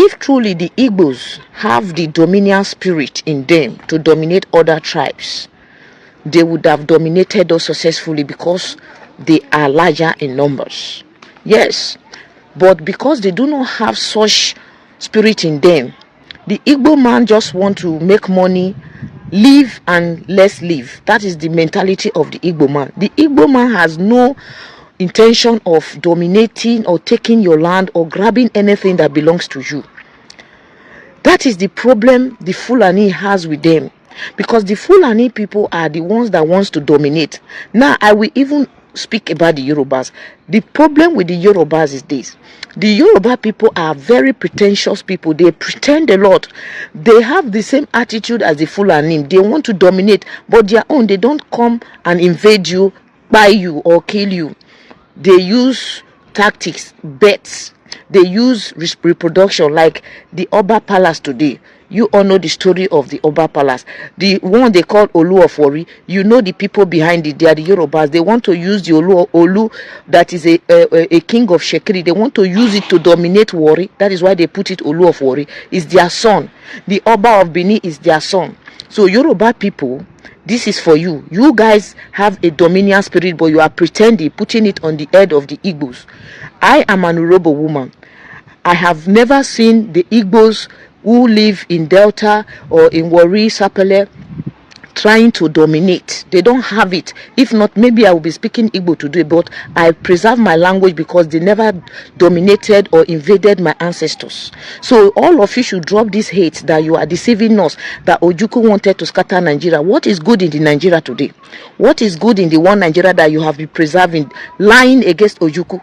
If truly the Igbos have the dominion spirit in them to dominate other tribes, they would have dominated us successfully because they are larger in numbers. Yes, but because they do not have such spirit in them, the Igbo man just want to make money, live and let's live. That is the mentality of the Igbo man. The Igbo man has no intention of dominating or taking your land or grabbing anything that belongs to you. That is the problem the Fulani has with them, because the Fulani people are the ones that wants to dominate. Now I will even speak about the Yorubas. The problem with the Yorubas is this: the Yoruba people are very pretentious people. They pretend a lot. They have the same attitude as the Fulani. They want to dominate, but their own, they don't come and invade you, buy you or kill you. They use tactics, bets. They use reproduction, like the Oba Palace today. You all know the story of the Oba Palace. The one they call Olu of Wari. You know the people behind it. They are the Yorubas. They want to use the Olu that is a king of Shekiri. They want to use it to dominate Wari. That is why they put it Olu of Wari. It's their son. The Oba of Bini is their son. So Yoruba people, this is for you. You guys have a dominion spirit, but you are pretending, putting it on the head of the Igbos. I am an Urhobo woman. I have never seen the Igbos who live in Delta or in Warri, Sapele, trying to dominate. They don't have it. If not, maybe I will be speaking Igbo today, but I preserve my language because they never dominated or invaded my ancestors. So all of you should drop this hate that you are deceiving us, that Ojukwu wanted to scatter Nigeria. What is good in the Nigeria today? What is good in the one Nigeria that you have been preserving, lying against Ojukwu?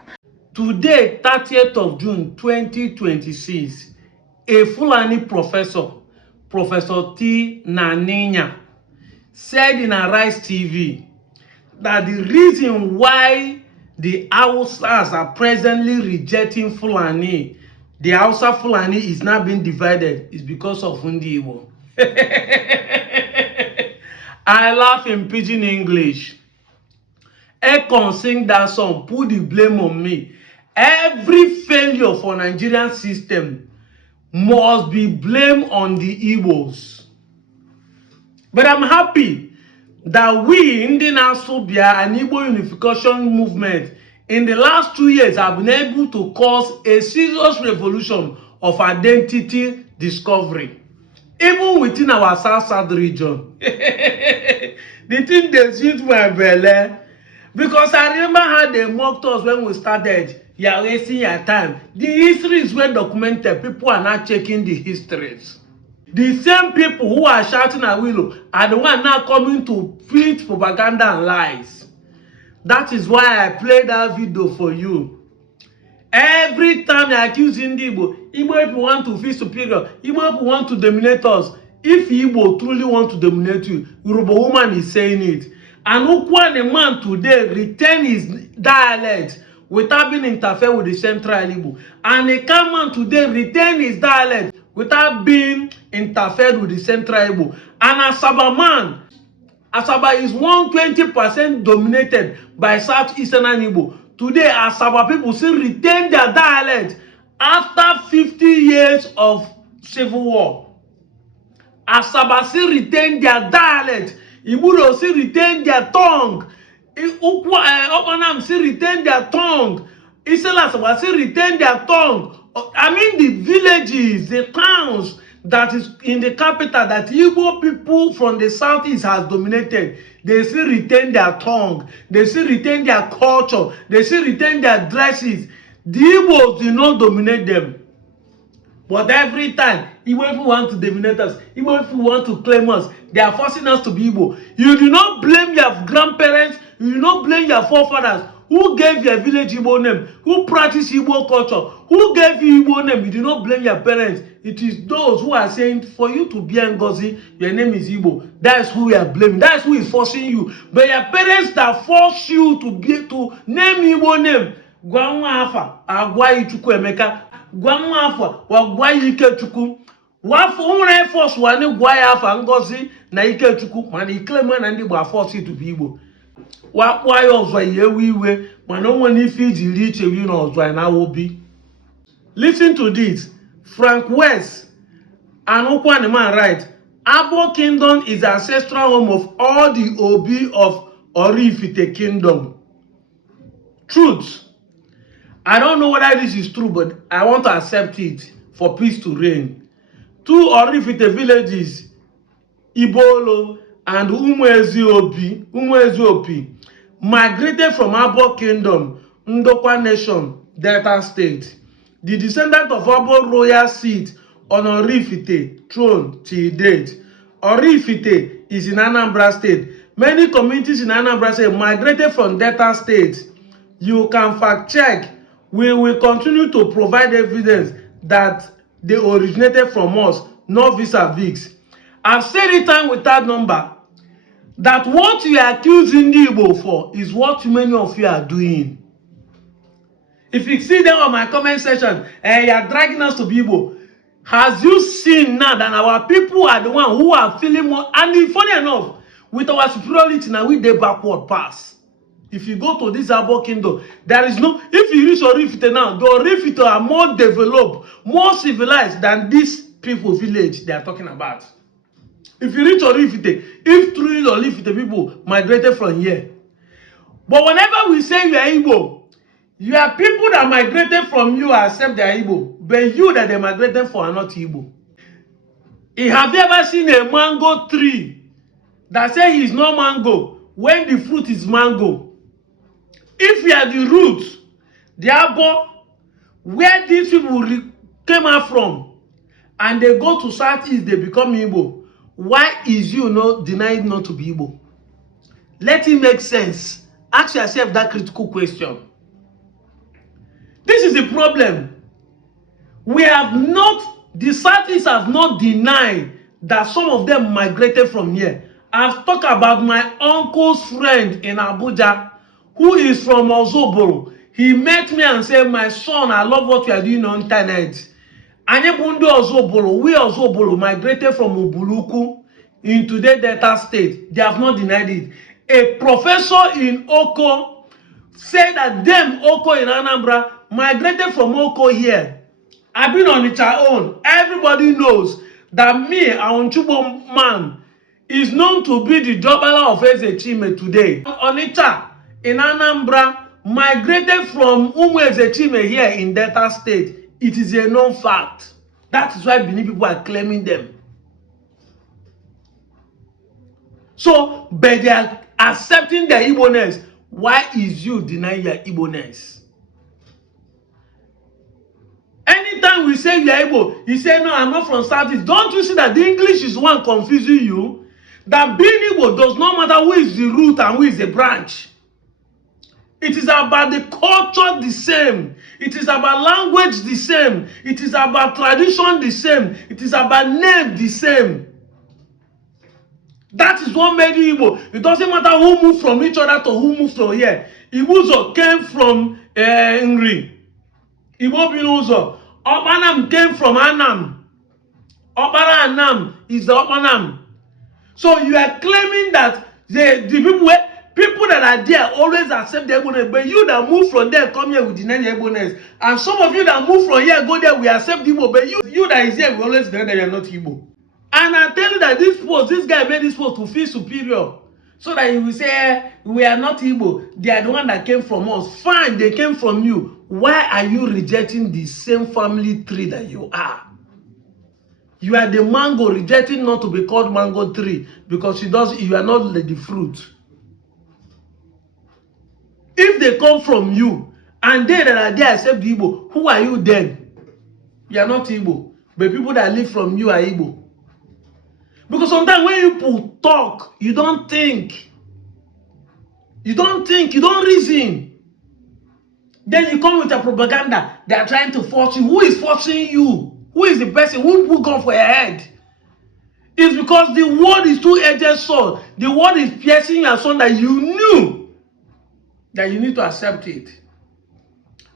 Today, 30th of June 2026, a Fulani professor, Professor T. Naninya, said in Arise TV that the reason why the Hausas are presently rejecting Fulani, the Hausa Fulani is now being divided, is because of Ndi Igbo. I laugh in pidgin English. Ekon sing that song, put the blame on me. Every failure for Nigerian system must be blamed on the Igbos. But I'm happy that we, Indian Asobia and Igbo unification movement, in the last 2 years have been able to cause a serious revolution of identity discovery, even within our South region. The thing they suit my belly, because I remember how they mocked us when we started. You are wasting your time. The history is well documented. People are not checking the histories. The same people who are shouting at Willow are the ones now coming to feed propaganda and lies. That is why I played that video for you. Every time I accuse Igbo people want to feel superior, Igbo people want to dominate us. If Igbo truly want to dominate you, Urhobo woman is saying it. And Ukwane man today retain his dialect without being interfered with the central Igbo. And a man today retain his dialect without being interfered with the central Igbo. And Asaba man, Asaba is 120% dominated by Southeastern Igbo. Today, Asaba people still retain their dialect after 50 years of civil war. Asaba still retain their dialect. Igbo still retain their tongue. Opanam still retain their tongue. Isela Asaba still retain their tongue. I mean the villages, the towns that is in the capital that Igbo people from the southeast has dominated, they still retain their tongue, they still retain their culture, they still retain their dresses. The Igbos do not dominate them. But every time Igbo people want to dominate us, Igbo people want to claim us, they are forcing us to be Igbo. You do not blame your grandparents, you do not blame your forefathers. Who gave your village Igbo name? Who practiced Igbo culture? Who gave you Igbo name? You do not blame your parents. It is those who are saying, for you to be Ngozi, your name is Igbo. That's who we are blaming. That's who is forcing you. But your parents that force you to name Igbo name. Gwamwa afa, agwa ichuku emeka. Gwamwa afa, wagwa ike chuku. Wafu unre force wani gwa ya afa Ngozi na ike chuku. Man, he claim na ndi gwa force you to be Igbo. Wakwa ya ọzọ iwe mana onwe n'ife iji ri iche wi na ọzọ na obi. Listen to this. Frank West and Okwaneman right. Abo Kingdom is the ancestral home of all the Obi of Orifite Kingdom. Truth. I don't know whether this is true, but I want to accept it for peace to reign. Two Orifite villages, Ibolo and Umueziopi, migrated from Abo Kingdom, Ndokwa Nation, Delta State. The descendant of Abo royal seat on Orifite throne till date. Orifite is in Anambra State. Many communities in Anambra State migrated from Delta State. You can fact check. We will continue to provide evidence that they originated from us, not vis-a-vis. I've said it time without number that what you are accusing the Igbo for is what many of you are doing. If you see them on my comment section, you are dragging us to be Igbo. Has you seen now that our people are the one who are feeling more? And funny enough, with our superiority now, we dey backward pass. If you go to this Abo Kingdom, there is no. If you reach Orifite now, the Orifite are more developed, more civilized than these people village they are talking about. If you reach Orifite, if truly Orifite people migrated from here. But whenever we say you are Igbo, you are people that migrated from you accept they are Igbo, but you that they migrated for are not Igbo. Have you ever seen a mango tree that say he is no mango when the fruit is mango? If you are the root, the Abo, where these people came out from, and they go to Southeast, they become Igbo, why is you not denying not to be Igbo? Let it make sense. Ask yourself that critical question. This is the problem. We have not, the Southeast have not denied that some of them migrated from here. I've talked about my uncle's friend in Abuja, who is from Urhobo. He met me and said, my son, I love what you are doing on internet. Anyebundo Urhobo, we Urhobo migrated from Ubuluku in today Delta State. They have not denied it. A professor in Oko said that them Oko in Anambra migrated from Oko here. I've been on its own. Everybody knows that me, Aunchubo man, is known to be the Jobala of Ezechime today. Onitsha in Anambra migrated from Ezechime here in Delta State. It is a known fact. That is why Benin people are claiming them. So, but they are accepting their Igbo-ness. Why is you denying your Igbo-ness? Anytime we say you are Igbo, you say, no, I'm not from Southeast. Don't you see that the English is one confusing you? That being Igbo does not matter who is the root and who is the branch. It is about the culture the same. It is about language the same. It is about tradition the same. It is about name the same. That is what made you Igbo. It doesn't matter who moved from each other to who moved from here. Ibuzo came from Nri. Igbo Binuzo. Opanam came from Anam. Opara Anam is the Opanam. So you are claiming that the people that are there always accept the Igbo, but you that move from there come here with deny the Igbo. And some of you that move from here go there, we accept Igbo, but you that is here, we always deny that you are not Igbo. And I tell you that this guy made this post to feel superior. So that he will say, we are not Igbo. They are the one that came from us. Fine, they came from you. Why are you rejecting the same family tree that you are? You are the mango rejecting not to be called mango tree because you are not the fruit. If they come from you and they that are there accept the Igbo, who are you then? You are not Igbo. But people that live from you are Igbo. Because sometimes when people talk, you don't think. You don't think, you don't reason. Then you come with a propaganda. They are trying to force you. Who is forcing you? Who is the person who gun for your head? It's because the word is two-edged sword. The word is piercing your son that you knew that you need to accept it.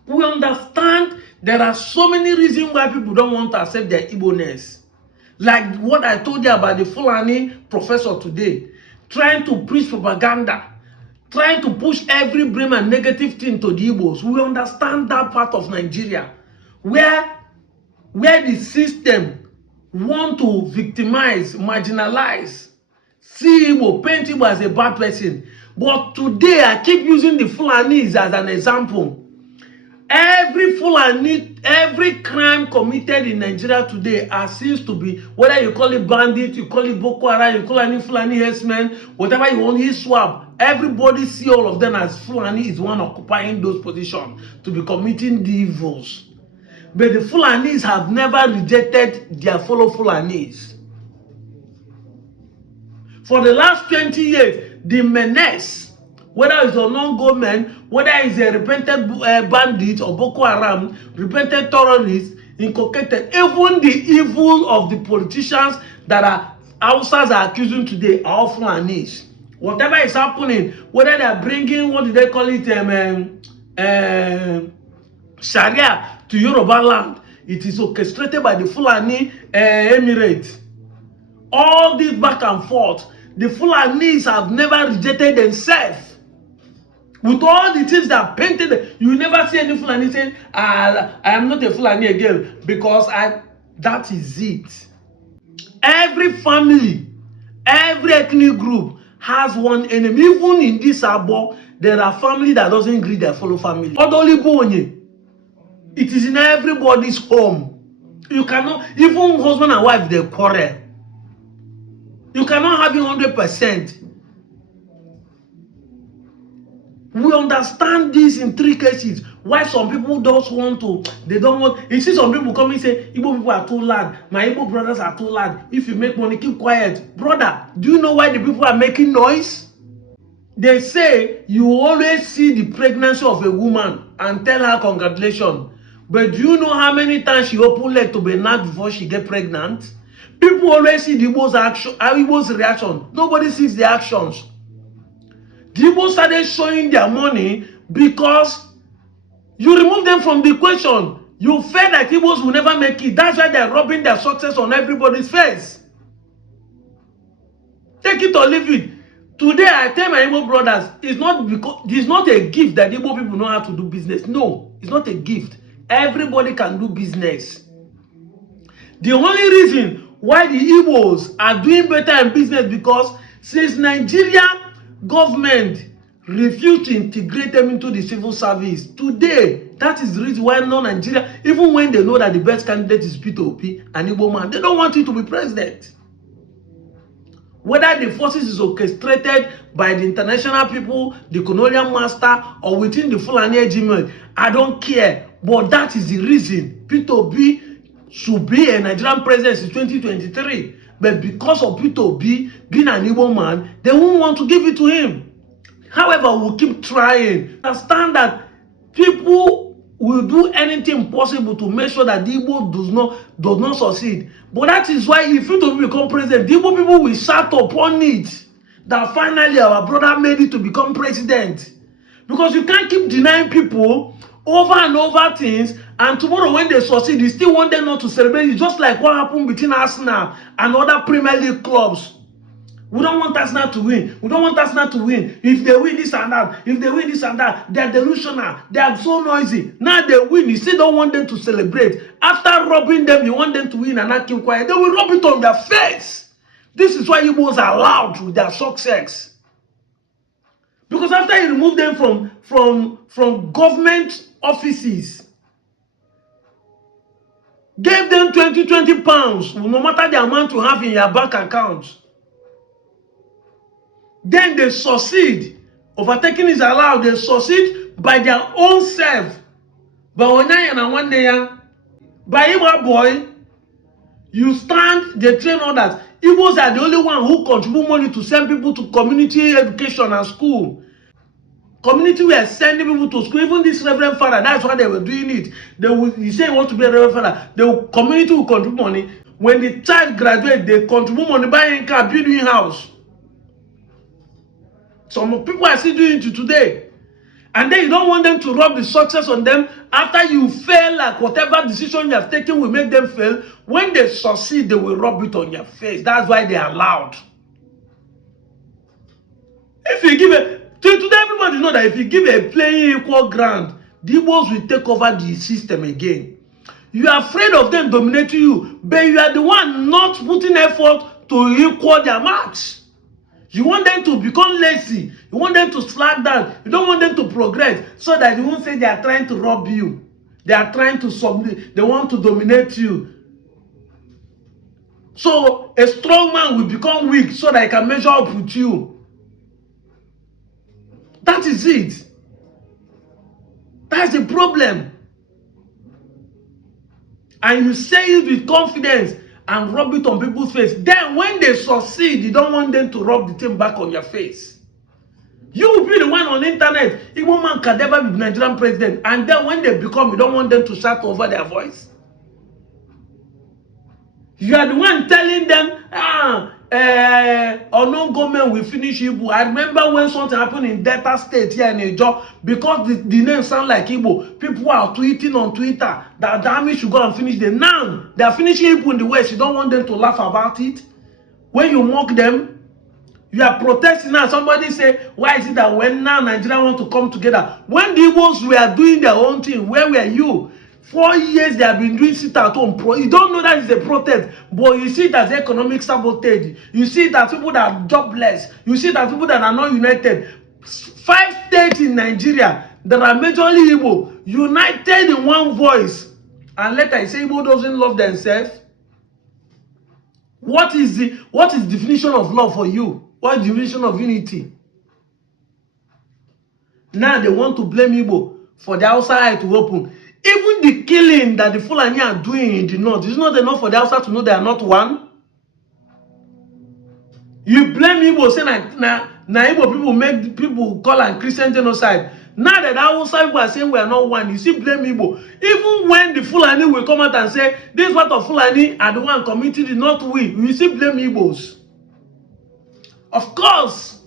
We understand there are so many reasons why people don't want to accept their Igbo-ness. Like what I told you about the Fulani professor today, trying to preach propaganda, trying to push every blame and negative thing to the Igbos. We understand that part of Nigeria, where where the system want to victimize, marginalize, see Igbo, paint Igbo as a bad person. But today, I keep using the Fulanis as an example. Every Fulani, every crime committed in Nigeria today seems to be, whether you call it bandit, you call it Boko Haram, you call it Fulani herdsmen, whatever you want, he swap. Everybody see all of them as Fulani is one occupying those positions to be committing the evils. But the Fulanis have never rejected their fellow Fulanis. For the last 20 years, the menace, whether it's a non-government, whether it's a repentant bandit or Boko Haram, repentant terrorists, inculcated, even the evil of the politicians that are Hausas are accusing today are all Fulanis. Whatever is happening, whether they are bringing, what do they call it, Sharia to Yoruba land, it is orchestrated by the Fulani Emirates. All this back and forth, the Fulanis have never rejected themselves. With all the things that painted, you never see any Fulani saying, I am not a Fulani again, because that is it. Every family, every ethnic group has one enemy. Even in this Abo, there are families that doesn't greet their fellow family. It is in everybody's home. You cannot, even husband and wife, they quarrel. You cannot have it 100%. We understand this in three cases. Why some people don't want to, they don't want. You see some people come and say, Igbo people are too loud. My Igbo brothers are too loud. If you make money, keep quiet. Brother, do you know why the people are making noise? They say you always see the pregnancy of a woman and tell her congratulations. But do you know how many times she open leg to be nut before she get pregnant? People always see the Igbo's action, Igbo's reaction. Nobody sees the actions. The Igbos started showing their money because you remove them from the equation. You felt that Igbos will never make it. That's why they're rubbing their success on everybody's face. Take it or leave it. Today, I tell my Igbo brothers, it's not a gift that Igbo people know how to do business. No, it's not a gift. Everybody can do business. The only reason why the Igbos are doing better in business because since Nigeria government refused to integrate them into the civil service, today, that is the reason why non-Nigeria, even when they know that the best candidate is Peter Obi, an Igbo man, they don't want him to be president. Whether the forces is orchestrated by the international people, the colonial master, or within the Fulani regiment, I don't care. But that is the reason Peter Obi should be a Nigerian president in 2023. But because of Peter Obi being an Igbo man, they won't want to give it to him. However, we'll keep trying. Understand that people will do anything possible to make sure that the Igbo does not succeed. But that is why if Peter Obi become president, the Igbo people will shout upon it that finally our brother made it to become president. Because you can't keep denying people over and over things, and tomorrow when they succeed, you still want them not to celebrate. It's just like what happened between Arsenal and other Premier League clubs. We don't want Arsenal to win. We don't want Arsenal to win. If they win this and that, if they win this and that, they're delusional. They are so noisy. Now they win. You still don't want them to celebrate. After robbing them, you want them to win and not keep quiet. They will rub it on their face. This is why Igbos are loud with their success. Because after you remove them from government offices, gave them 20 pounds, no matter the amount you have in your bank account, then they succeed. Overtaking is allowed. They succeed by their own self. But when one day, by Igbo boy, you stand, they train others. Igbos are the only one who contribute money to send people to community education and school. Community were sending people to school. Even this Reverend Father, that's why they were doing it. You say you want to be a Reverend Father, the community will contribute money. When the child graduates, they contribute money, buying car, building house. Some people are still doing it today. And then you don't want them to rub the success on them after you fail, like whatever decision you have taken will make them fail. When they succeed, they will rub it on your face. That's why they are loud. If you give today everybody know that if you give a playing equal ground, the Igbos will take over the system again. You are afraid of them dominating you, but you are the one not putting effort to equal their marks. You want them to become lazy. You want them to slack down. You don't want them to progress so that you won't say they are trying to rob you. They are trying to submit. They want to dominate you. So a strong man will become weak so that he can measure up with you. That is it. That's the problem. And you say it with confidence and rub it on people's face. Then when they succeed, you don't want them to rub the thing back on your face. You will be the one on the internet. Igbo man can never be Nigerian president. And then when they become, you don't want them to shout over their voice. You are the one telling them, unknown government will finish Igbo. I remember when something happened in Delta State here in Ijo, because the name sound like Igbo. People are tweeting on Twitter that the army should go and finish them. Now, they are finishing Igbo in the West. You don't want them to laugh about it. When you mock them, you are protesting now. Somebody say, why is it that when now Nigeria want to come together? When the Igbos were doing their own thing, where were you? 4 years they have been doing sit at home. You don't know that it's a protest, but you see it as economic sabotage. You see it as people that are jobless. You see it as people that are not united. 5 states in Nigeria that are majorly Igbo, united in one voice. And later you say Igbo doesn't love themselves. What is the definition of love for you? What is the definition of unity? Now they want to blame Igbo for the outside to open. Even the killing that the Fulani are doing in the north is not enough for the outside to know they are not one. You blame Igbo, say na Igbo people make people call and Christian genocide. Now that outside people are saying we are not one, you still blame Igbo. Even when the Fulani will come out and say this part of Fulani are the one committed it, not we, you still blame Igbos. Of course,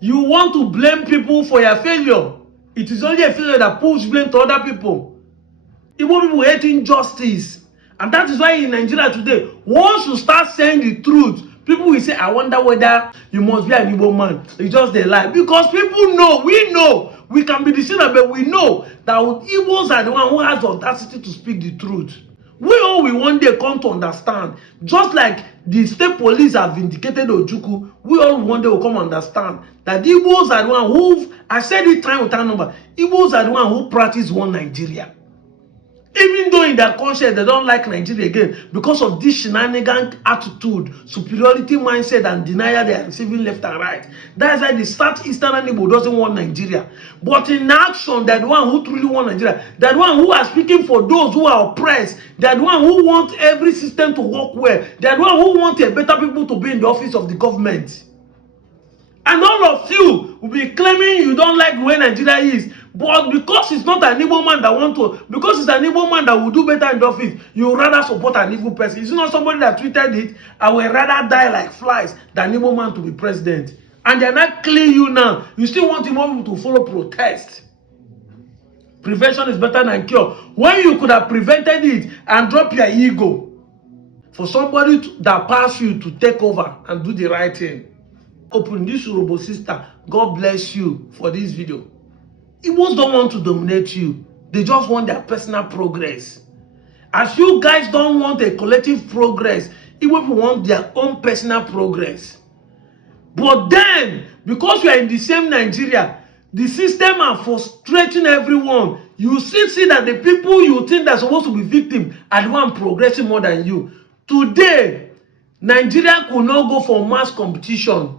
you want to blame people for your failure. It is only a failure that pulls blame to other people. Igbo people hate injustice. And that is why in Nigeria today, once you start saying the truth, people will say, I wonder whether you must be an Igbo man. It's just a lie. Because people know, we can be deceived, but we know that Igbos are the one who has the audacity to speak the truth. We all will one day come to understand. Just like the state police have vindicated Ojukwu, we all one day will come understand that the Igbos are the one who, I said it time with time number, Igbos are the one who practice one Nigeria. Even though in their conscience they don't like Nigeria again because of this shenanigan attitude, superiority mindset, and denial they are receiving left and right. That's why the Southeastern Igbo doesn't want Nigeria. But in action, they're the one who truly want Nigeria. They're the one who are speaking for those who are oppressed. They're the one who want every system to work well. They're the one who want a better people to be in the office of the government. And all of you will be claiming you don't like where Nigeria is. But because it's not an Igbo man that want to, because it's an Igbo man that will do better in the office, you rather support an Igbo person. It's not somebody that tweeted it, I will rather die like flies than Igbo man to be president. And they're not killing you now. You still want Igbo people to follow protest. Prevention is better than cure. When you could have prevented it and drop your ego for somebody that passed you to take over and do the right thing. Open this Urhobo sister. God bless you for this video. Igbos don't want to dominate you. They just want their personal progress. As you guys don't want a collective progress, Igbo people want their own personal progress. But then, because you are in the same Nigeria, the system are frustrating everyone. You see that the people you think are supposed to be victims are the one progressing more than you. Today, Nigeria could not go for mass competition.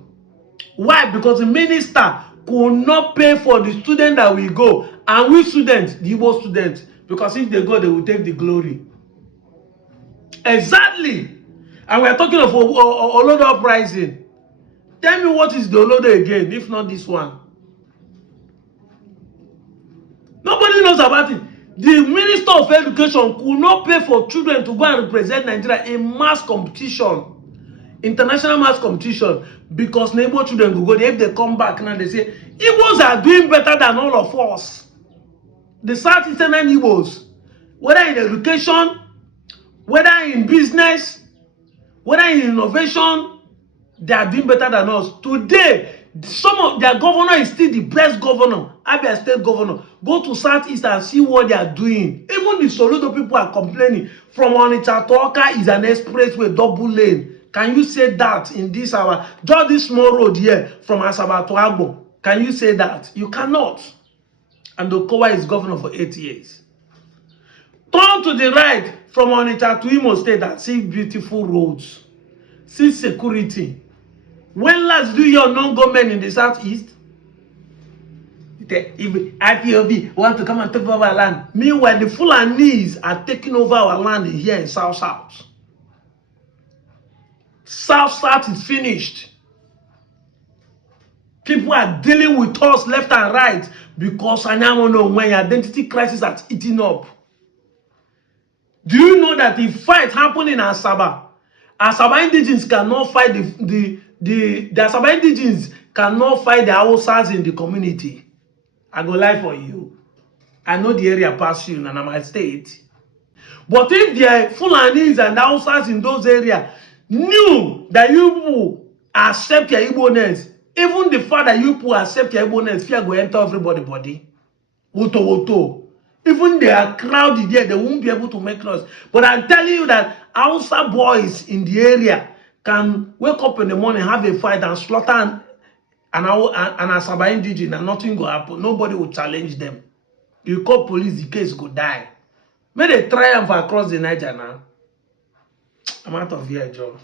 Why? Because the minister could not pay for the student that will go. And we students, the Igbo students, because if they go, they will take the glory. Exactly. And we are talking of Olodo uprising. Tell me what is the Olodo again, if not this one? Nobody knows about it. The Minister of Education could not pay for children to go and represent Nigeria in mass competition. International mass competition, because neighbor children will go there. If they come back now, they say Igbos are doing better than all of us. The Southeastern Igbos, whether in education, whether in business, whether in innovation, they are doing better than us. Today, Some of their governor is still the best governor, Abia State governor. Go to Southeast and see what they are doing. Even the Soludo people are complaining. From Onitsha to Awka is an expressway, double lane. Can you say that in this hour? Just this small road here from Asaba to Agbo. Can you say that? You cannot. And Okowa is governor for 8 years. Turn to the right from Onitsha to Imo State and see beautiful roads. See security. When last do your non-government in the Southeast? If IPOB want to come and take over our land. Meanwhile, the Fulanis are taking over our land here in South-South. South-South is finished. People are dealing with us left and right because I now know when your identity crisis has eaten up. Do you know that if fight happen in Asaba, Asaba indigenes cannot fight the Asaba indigenes cannot fight the Hausas in the community? I go lie for you. I know the area past you and my state. But if the Fulanis and the Hausas in those areas knew that you people accept your Igbo-ness, even the fact that you people accept your Igbo-ness, fear go enter everybody body. Woto. Even they are crowded there, they won't be able to make noise. But I'm telling you that Hausa boys in the area can wake up in the morning, have a fight, and slaughter an Asaba indigene, and nothing will happen. Nobody will challenge them. You call police, the case go die. May they triumph across the Niger now. I'm out of here, Joe.